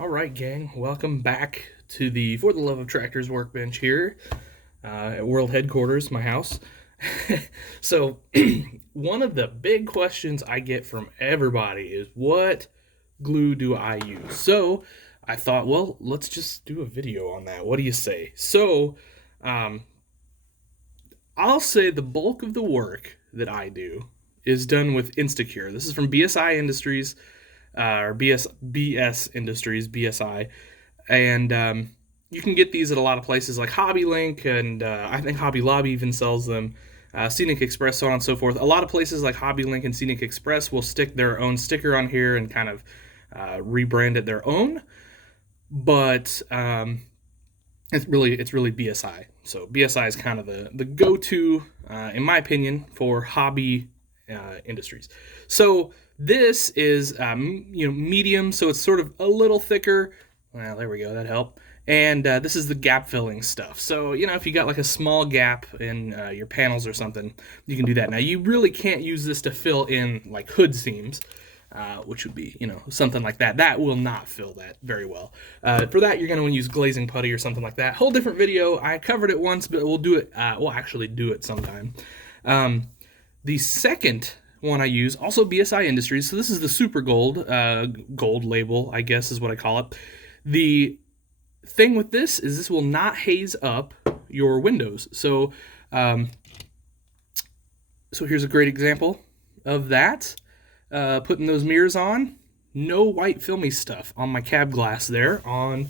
All right, gang, welcome back to the For the Love of Tractors workbench here at World Headquarters, my house. So, one of the big questions I get from everybody is, what glue do I use? So, I thought, well, let's just do a video on that. What do you say? So, um, I'll say the bulk of the work that I do is done with Instacure. This is from BSI Industries, or BS Industries, BSI, and you can get these at a lot of places like Hobby Link, and I think Hobby Lobby even sells them. Scenic Express, so on and so forth. A lot of places like Hobby Link and Scenic Express will stick their own sticker on here and kind of rebrand it their own. But it's really BSI. So BSI is kind of the go-to, in my opinion, for hobby industries. So this is medium, so it's sort of a little thicker. Well, there we go, that helped. And this is the gap filling stuff. So, if you got like a small gap in your panels or something, you can do that. Now, you really can't use this to fill in like hood seams, which would be, something like that. That will not fill that very well. For that, you're going to want to use glazing putty or something like that. Whole different video. I covered it once, but we'll do it. We'll actually do it sometime. The second one I use, also BSI Industries. So this is the Super Gold, gold label, I guess is what I call it. The thing with this is this will not haze up your windows. So, so here's a great example of that. Putting those mirrors on, no white filmy stuff on my cab glass there on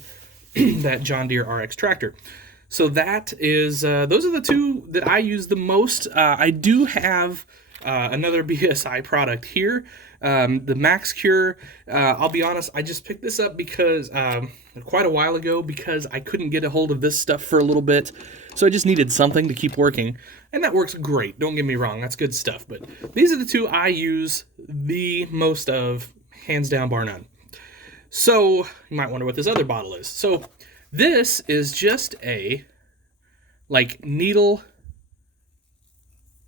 that John Deere RX tractor. So that is, those are the two that I use the most. I do have another BSI product here, the Max Cure. I'll be honest, I just picked this up because quite a while ago because I couldn't get a hold of this stuff for a little bit, so I just needed something to keep working, and that works great. Don't get me wrong, that's good stuff. But these are the two I use the most of, hands down, bar none. So you might wonder what this other bottle is. So this is just a like needle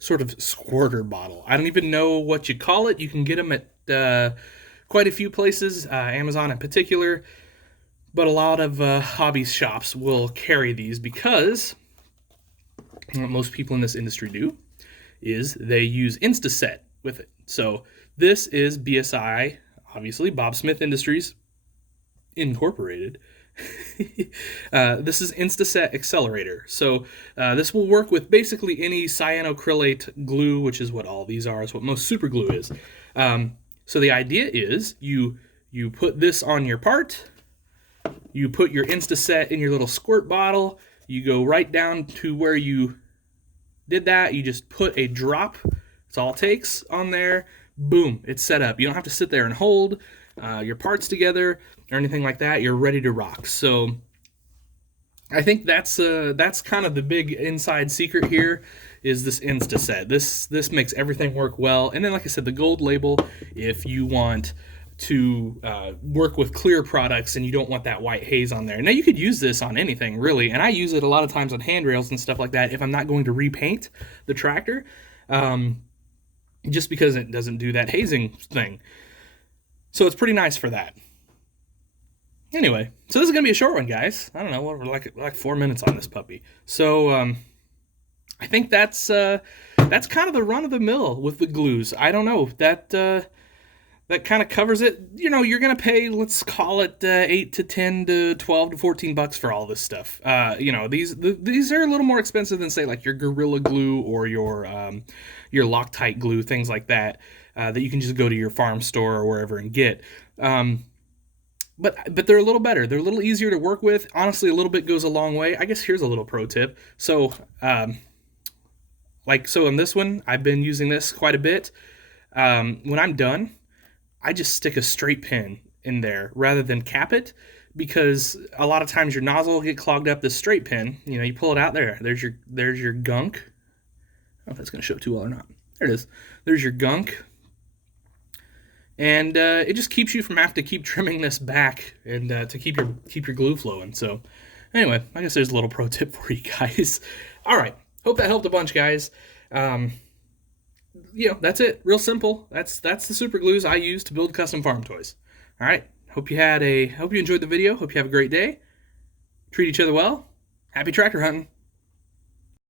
sort of squirter bottle. I don't even know what you call it. You can get them at quite a few places, Amazon in particular, but a lot of hobby shops will carry these because what most people in this industry do is they use Instaset with it. So this is BSI, obviously, Bob Smith Industries Incorporated. This is Instaset Accelerator. So this will work with basically any cyanocrylate glue, which is what all these are. It's what most super glue is. So the idea is you put this on your part, you put your Instaset in your little squirt bottle, you go right down to where you did that, you just put a drop, that's all it takes on there, boom, it's set up. You don't have to sit there and hold your parts together or anything like that. You're ready to rock. So I think that's kind of the big inside secret here is this Instaset. This makes everything work well. And then, like I said, the gold label, if you want to work with clear products and you don't want that white haze on there. Now, you could use this on anything, really, and I use it a lot of times on handrails and stuff like that if I'm not going to repaint the tractor, just because it doesn't do that hazing thing. So it's pretty nice for that. Anyway, so this is going to be a short one, guys. I don't know, we're like 4 minutes on this puppy. So I think that's kind of the run-of-the-mill with the glues. I don't know, that kind of covers it. You're going to pay, let's call it 8 to 10 to 12 to 14 bucks for all this stuff. These are a little more expensive than, say, like your Gorilla Glue or your Loctite glue, things like that, that you can just go to your farm store or wherever and get. But they're a little better. They're a little easier to work with. Honestly, a little bit goes a long way. I guess here's a little pro tip. So, so in this one, I've been using this quite a bit. When I'm done, I just stick a straight pin in there rather than cap it, because a lot of times your nozzle will get clogged up. This straight pin, you pull it out there. There's your gunk. I don't know if that's going to show too well or not. There it is. There's your gunk. And it just keeps you from having to keep trimming this back and to keep your glue flowing. So anyway, I guess there's a little pro tip for you guys. All right. Hope that helped a bunch, guys. That's it. Real simple. That's the super glues I use to build custom farm toys. All right. hope you enjoyed the video. Hope you have a great day. Treat each other well. Happy tractor hunting.